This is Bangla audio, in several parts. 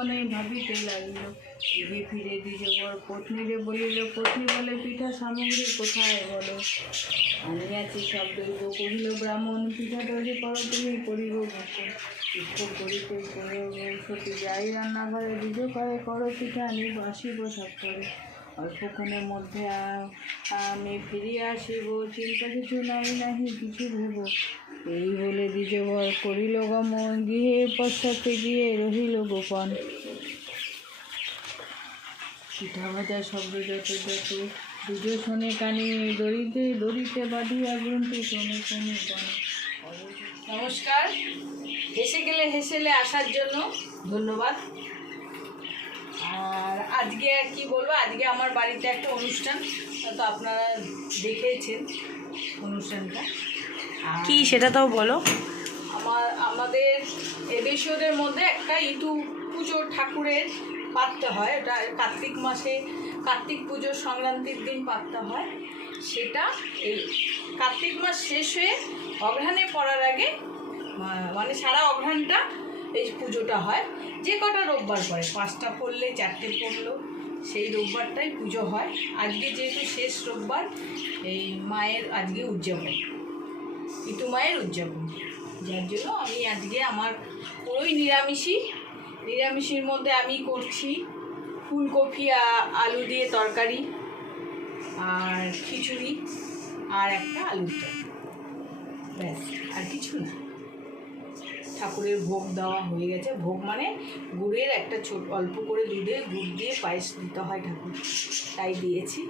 মনে ভাবিতে লাগিল। গৃহে ফিরে দ্বিজবর পত্নীরে বলিল, পত্নী বলে পিঠা সামগ্রী কোথায় বলো। আনিয়াছি সব দৈব। কহিল ব্রাহ্মণ, পিঠা তৈরি করো তুমি, করিব ভোগ করিতে সতী যাই রান্নাঘরে। দ্বিজ কয়ে করো পিঠা, নিব আসিব সব করে। অল্পক্ষণের মধ্যে আমি ফিরিয়া আসিব, চিন্তা কিছু নাই নাহি কিছু ভেব। এই বলে দ্বিজবর করিল গমন, গৃহে পশ্চাতে গিয়ে রহিল গোপন। পিঠা ভাজা শব্দ যত যত, দ্বিজ শোনে কানে, দড়িতে দড়িতে বাঁধিয়া গ্রন্থি ক্রমে ক্রমে বনে। নমস্কার, হেসে গেলে হেসেলে আসার জন্য ধন্যবাদ। আর আজকে কি বলবো, আজকে আমার বাড়িতে একটা অনুষ্ঠান, তো আপনারা দেখেছেন অনুষ্ঠানটা কি সেটা তাও বলো। আমাদের এদেশের মধ্যে একটা ইতু পুজো ঠাকুরের পাততে হয়। ওটা কার্তিক মাসে, কার্তিক পুজোর সংক্রান্তির দিন পাততে হয়। সেটা এই কার্তিক মাস শেষ হয়ে অঘ্রাণে পড়ার আগে, মানে সারা অঘ্রাণটা এই পুজোটা হয়। যে কটা রোববার পড়ে, 5টা পড়লে 4টে পড়লো, সেই রোববারটাই পুজো হয়। আজকে যেহেতু শেষ রোববার, এই মায়ের আজকে উদযাপন, ইতু মায়ের উদযাপন, যার জন্য আমি আজকে আমার পুরোই নিরামিষের মধ্যে আমি করছি ফুলকপি আলু দিয়ে তরকারি, আর খিচুড়ি, আর একটা আলুর তরকারি, ব্যাস, আর কিছু না। ঠাকুরের ভোগ দেওয়া হয়ে গেছে। ভোগ মানে গুড়ের একটা ছোট অল্প করে দুধে গুড় দিয়ে পায়েস দিতে হয় ঠাকুর, তাই দিয়েছি।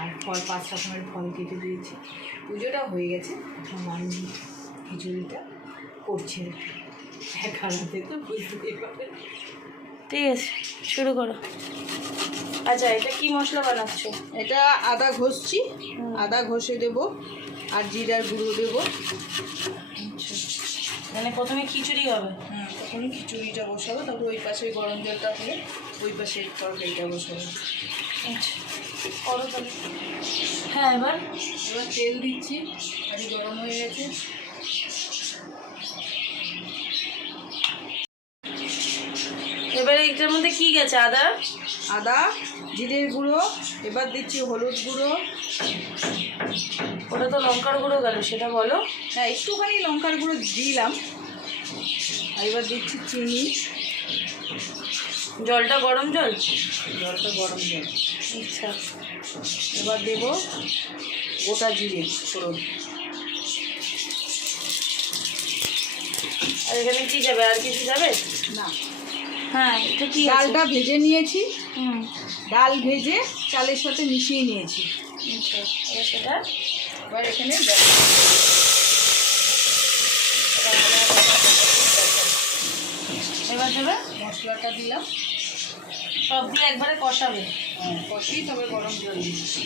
আর ফল 5 রকমের ফল কেটে দিয়েছি। পুজোটা হয়ে গেছে, এখন আমি খিচুড়িটা করছি। খারাপে তো বুঝতেই পারবে। ঠিক আছে, শুরু করো। আচ্ছা, এটা কি মশলা বানাচ্ছো? এটা আদা ঘষছি, আদা ঘষে দেবো, আর জিরার গুঁড়ো দেবো। মানে প্রথমে খিচুড়ি হবে? প্রথমে খিচুড়িটা বসাবো, তারপর ওই পাশে গরম জলটা হলে ওই পাশে তরকারিটা বসাবো। আচ্ছা, করো তাহলে। হ্যাঁ, এবার তেল দিচ্ছি, আর গরম হয়ে গেছে। এবারে এটার মধ্যে কি গেছে? আদা, জিরের গুঁড়ো, এবার দিচ্ছি হলুদ গুঁড়ো। ওটা তো লঙ্কার গুঁড়ো গেল, সেটা বলো। হ্যাঁ, একটুখানি লঙ্কার গুঁড়ো দিলাম। আর এবার দিচ্ছি চিনি। জলটা গরম জল? জলটা গরম জল। আচ্ছা, এবার দেব গোটা জিরে ফোড়ন। আর এখানে কি যাবে? আর কিছু যাবে না। হ্যাঁ, এটা কি? ডালটা ভেজে নিয়েছি, ডাল ভেজে চালের সাথে মিশিয়ে নিয়েছি। আচ্ছা, সেটা এবার এখানে এবার দেবে মশলাটা দিলাম, সব দিয়ে একবারে কষাবে। কষিয়ে তবে গরম জল দিচ্ছি।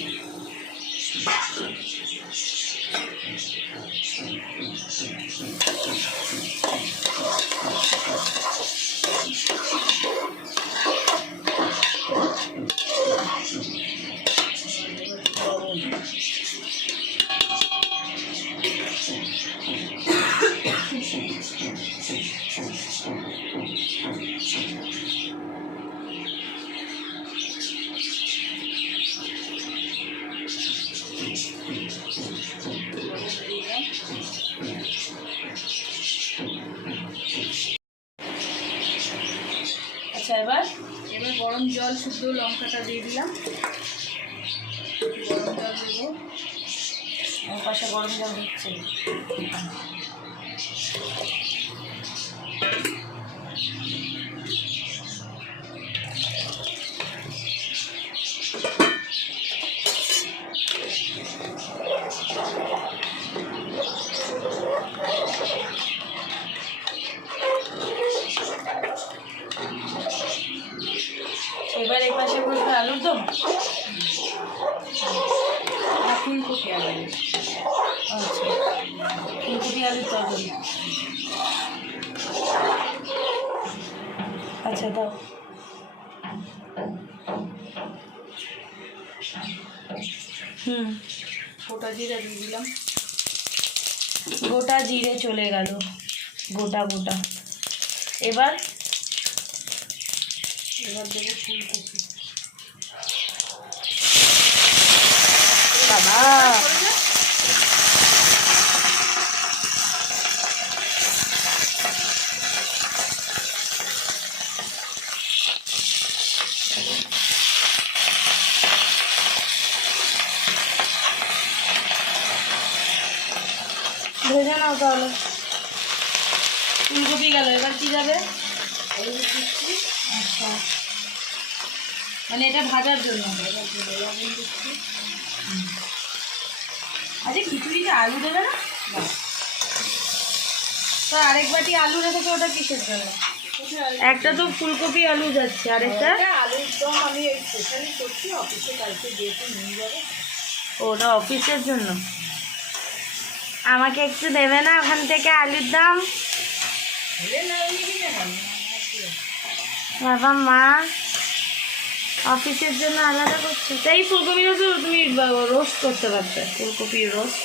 আচ্ছা, এবার গরম জল, শুদ্ধ লঙ্কাটা দিয়ে দিলাম। গরম জল দেবো। ওর পাশে গরম জল দিচ্ছে। এবার এই পাশে বলবে আলুর দম, ফুলকপি আলু। আচ্ছা, ফুলকপি আলুর তরকারি। আচ্ছা, দাও। গোটা জিরা দিয়ে দিলাম। গোটা জিরে চলে গেল, গোটা গোটা। এবার এবার দেবো ফুলকপি। বাবা ভেজে নাও তাহলে। ফুলকপি গেল, এবার কি যাবে? আচ্ছা, মানে এটা ভাজার জন্য। আচ্ছা, খিচুড়িতে আলু দেবে না? তো আরেক বাটি আলু রেখেছে, ওটা কিসের জন্য? একটা তো ফুলকপি আলু যাচ্ছে, আরেকটা আলুর দম আমি এই স্পেশালি করছি অফিসে, কালকে যেহেতু নিয়ে যাবে। ওটা অফিসের জন্য। আমাকে একটু দেবে না ওখান থেকে আলুর দম? বাবা মা অফিসের জন্য আলাদা করছে। তাই ফুলকপিটা তো তুমি রোস্ট করতে পারতে, ফুলকপির রোস্ট।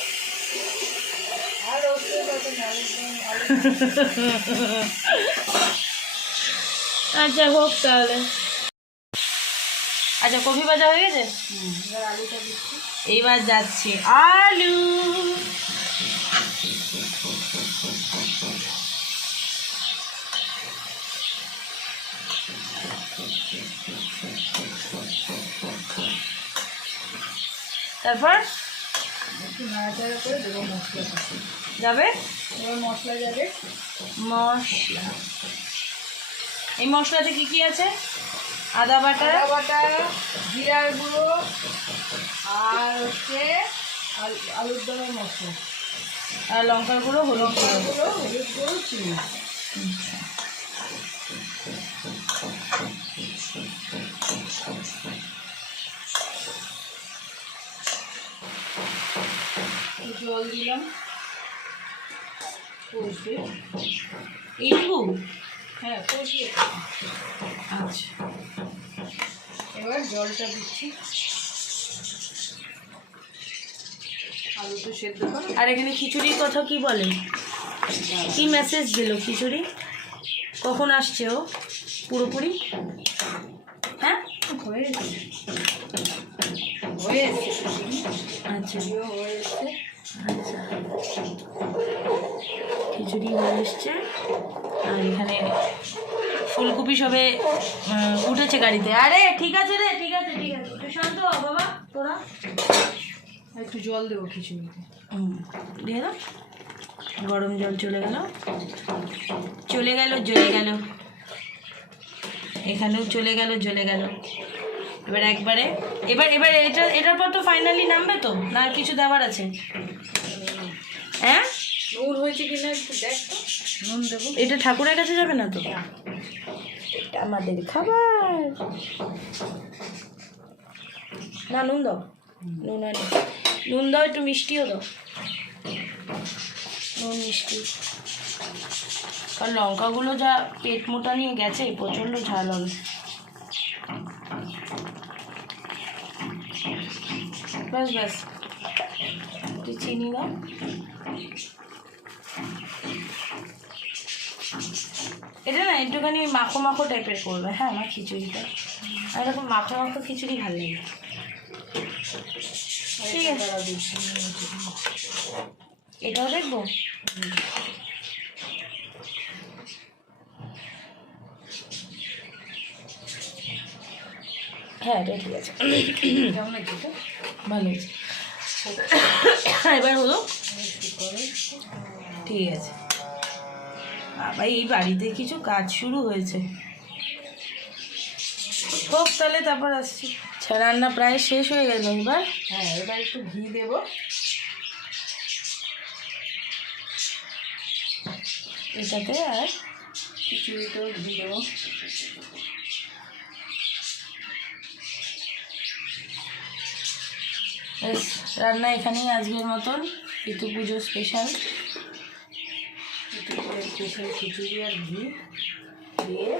আচ্ছা হোক তাহলে। আচ্ছা, কপি ভাজা হয়ে গেছে, এবার আলুটা দিচ্ছি। এইবার যাচ্ছে আলু। তারপর একটু নাড়াচাড়া করে দেবো মশলাটা। যাবে এবার মশলা যাবে। মশলা, এই মশলাতে কি কি আছে? আদা বাটা, আদা বাটা, জিরার গুঁড়ো, আর হচ্ছে আলুর দমের মশলা, আর লঙ্কার গুঁড়ো, হলুদ গুঁড়ো। হলুদ গুঁড়ো, চিনি। জল দিলাম, কষবে। এইটুকু? হ্যাঁ, কষিয়ে। আচ্ছা, এবার জলটা দিচ্ছি। আলু তো সেদ্ধ করো। আর এখানে খিচুড়ির কথা কি বলে? কি মেসেজ দিল খিচুড়ি? কখন আসছে ও পুরোপুরি? হ্যাঁ, হয়েছে, হয়েছে। আচ্ছা হয়েছে। আচ্ছা, খিচুড়ি হয়ে এসছে। আর এখানে ফুলকপি সবে উঠেছে গাড়িতে। আরে ঠিক আছে রে, ঠিক আছে ঠিক আছে, একটু শান্ত হ বাবা তোরা। একটু জল দেবো খিচুড়িতে। দিয়ে দাও, গরম জল চলে গেল, চলে গেল, জ্বলে গেল, এখানেও চলে গেল, জ্বলে গেল। এবার একবারে, এবার এবার এটার পর তো ফাইনালি নামবে তো, না আর কিছু দেওয়ার আছে? হ্যাঁ, নুন হয়েছে কিনা একটু দেখ তো। নুন দেবো। এটা ঠাকুরের কাছে যাবে না তো? এটা আমাদের খাবার। না, নুন দাও, নুন আনি, নুন দাও, একটু মিষ্টিও দাও, নুন মিষ্টি। কারণ লঙ্কাগুলো যা পেট মোটা নিয়ে গেছে, প্রচণ্ড ঝাল হবে। ব্যাস ব্যাস, একটু চিনি দাও। এটা না একটুখানি মাখো মাখো টাইপের করবে। হ্যাঁ, আমার খিচুড়িটা আর এরকম মাখো মাখো খিচুড়ি ভালো লাগে। ঠিক আছে, এটাও দেখবো। হ্যাঁ, এটা ঠিক আছে, কেমন আছে এটা? ভালো হয়েছে। এবার হলো, ঠিক আছে। বাবা, এই বাড়িতে কিছু কাজ শুরু হয়েছে। হোক তাহলে, তারপর আসছি। রান্না প্রায় শেষ হয়ে গেল। এবার হ্যাঁ, এবার একটু ঘি দেবো এটাতে, আর খিচুড়িতেও ঘি দেবো। ব্যাস, রান্না এখানেই আজকের মতন। পিতু পুজো স্পেশাল স্পেশাল খিচুড়ি আর ঘি দিয়ে।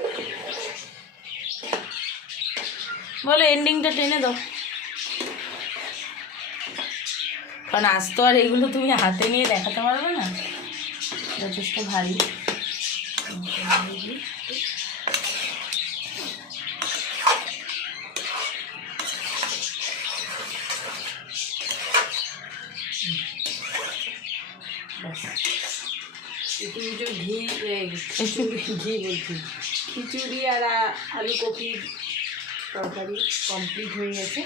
বলো, এন্ডিংটা টেনে দাও। কারণ আজ তো আর এগুলো তুমি হাতে নিয়ে দেখাতে পারবে না, যথেষ্ট ভারী। ব্যাস। ইটু পুজো ঘি ঘি বলছি, খিচুড়ি আর আলু কপির তরকারি কমপ্লিট হয়ে গেছে।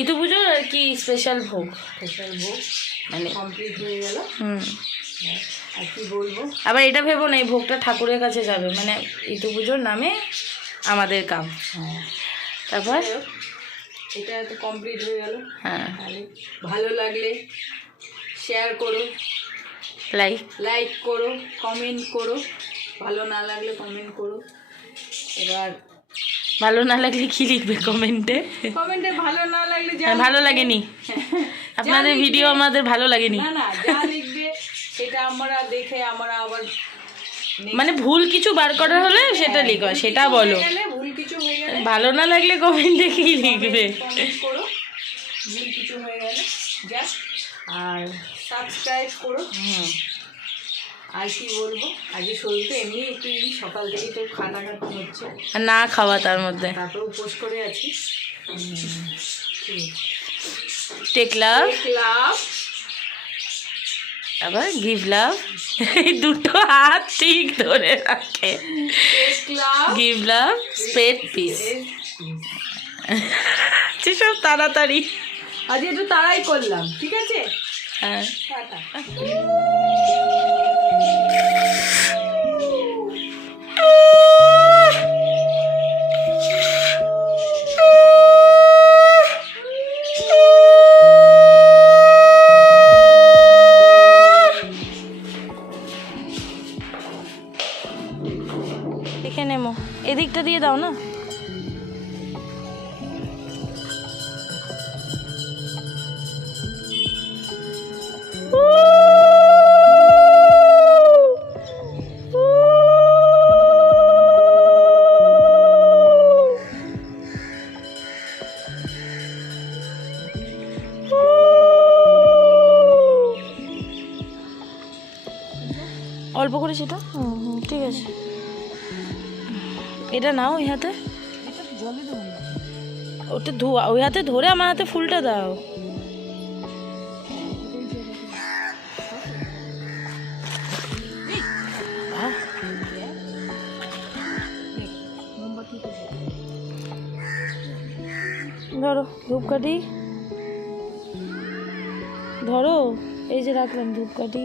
ইতু পুজোর আর কি স্পেশাল ভোগ, স্পেশাল ভোগ মানে কমপ্লিট হয়ে গেল। আর কি বলবো, আবার এটা ভেবো না এই ভোগটা ঠাকুরের কাছে যাবে, মানে ইতু পুজোর নামে আমাদের কাম। হ্যাঁ তারপর এটা তো কমপ্লিট হয়ে গেল। হ্যাঁ, তাহলে ভালো লাগলে শেয়ার করো, লাইক করো, কমেন্ট করো, ভালো না লাগলে কমেন্ট করো। এবার ভালো না লাগলে কি লিখবে কমেন্টে? কমেন্টে ভালো না লাগলে যা ভালো লাগেনি, আপনাদের ভিডিও আমাদের ভালো লাগেনি, না না যা লিখবে সেটা আমরা দেখে আমরা আবার মানে ভুল কিছু বার করার হলে সেটা লিখো, সেটা বলো। ভুল কিছু হয়ে গেলে ভালো না লাগলে কমেন্টে কি লিখবে? কমেন্ট করো, ভুল কিছু হয়ে গেলে জাস্ট, আর সাবস্ক্রাইব করো। আর কি বলবো, আজকে শরীরটা এমনি একটু সকাল থেকে তো খাটাখাটি হচ্ছে, আর না খাওয়া তার মধ্যে, তারপরে উপোস করে আছি। টেক লাভ, লাভ আবার গিভ লাভ, এই দুটো হাত ঠিক ধরে রাখে। লাভ, গিভ লাভ, স্প্রেড পিস। সব তাড়াতাড়ি, আজকে একটু তাড়াই করলাম, ঠিক আছে। হ্যাঁ টাটা। দেখে নেমো, এদিকটা দিয়ে দাও না। অল্প করে সেটা, ঠিক আছে। এটা নাও ওই হাতে, ওটা ধোয়া, ওই হাতে ধরে আমার হাতে ফুলটা দাও। ধরো ধূপকাঠি, ধরো এই যে রাখলাম ধূপকাঠি।